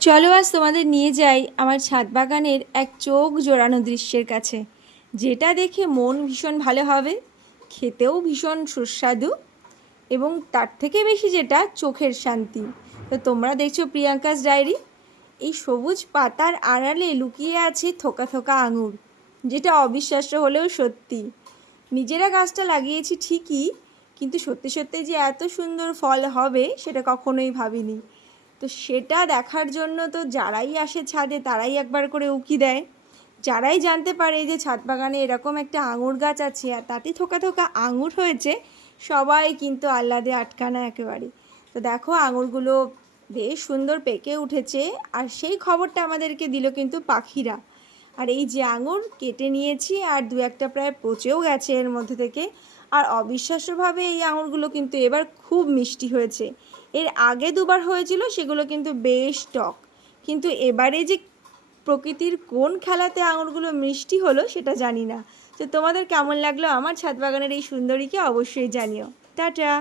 চলো আজ তোমাদের নিয়ে যাই আমার ছাদ বাগানের এক চোখ জোড়ানো দৃশ্যের কাছে, যেটা দেখে মন ভীষণ ভালো হবে, খেতেও ভীষণ সুস্বাদু এবং তার থেকে বেশি যেটা চোখের শান্তি। তো তোমরা দেখছো প্রিয়াঙ্কাস ডায়েরি। এই সবুজ পাতার আড়ালে লুকিয়ে আছে থোকা থোকা আঙুর, যেটা অবিশ্বাস্য হলেও সত্যি। নিজেরা গাছটা লাগিয়েছি ঠিকই, কিন্তু সত্যি সত্যি যে এত সুন্দর ফল হবে সেটা কখনোই ভাবিনি। তো সেটা দেখার জন্য তো যারাই আসে ছাদে তারাই একবার করে উকি দেয়। যারাই জানতে পারে যে ছাদ বাগানে এরকম একটা আঙুর গাছ আছে আর তাতে থোকা থোকা আঙুর হয়েছে, সবাই কিন্তু আহ্লাদে আটকানা একেবারে। তো দেখো আঙুরগুলো বেশ সুন্দর পেকে উঠেছে, আর সেই খবরটা আমাদেরকে দিল কিন্তু পাখিরা। আর এই যে আঙুর কেটে নিয়েছি, আর দু একটা প্রায় পচেও গেছে এর মধ্যে থেকে। আর অবিশ্বাস্যভাবে এই আঙুরগুলো কিন্তু এবার খুব মিষ্টি হয়েছে। এর আগে দুবার হয়েছিল সেগুলো কিন্তু বেশ টক, কিন্তু এবারে যে প্রকৃতির কোন খেলাতে আঙুরগুলো মিষ্টি হলো সেটা জানি না। তো তোমাদের কেমন লাগলো আমার ছাদ বাগানের এই সুন্দরীকে অবশ্যই জানিও। টাটা।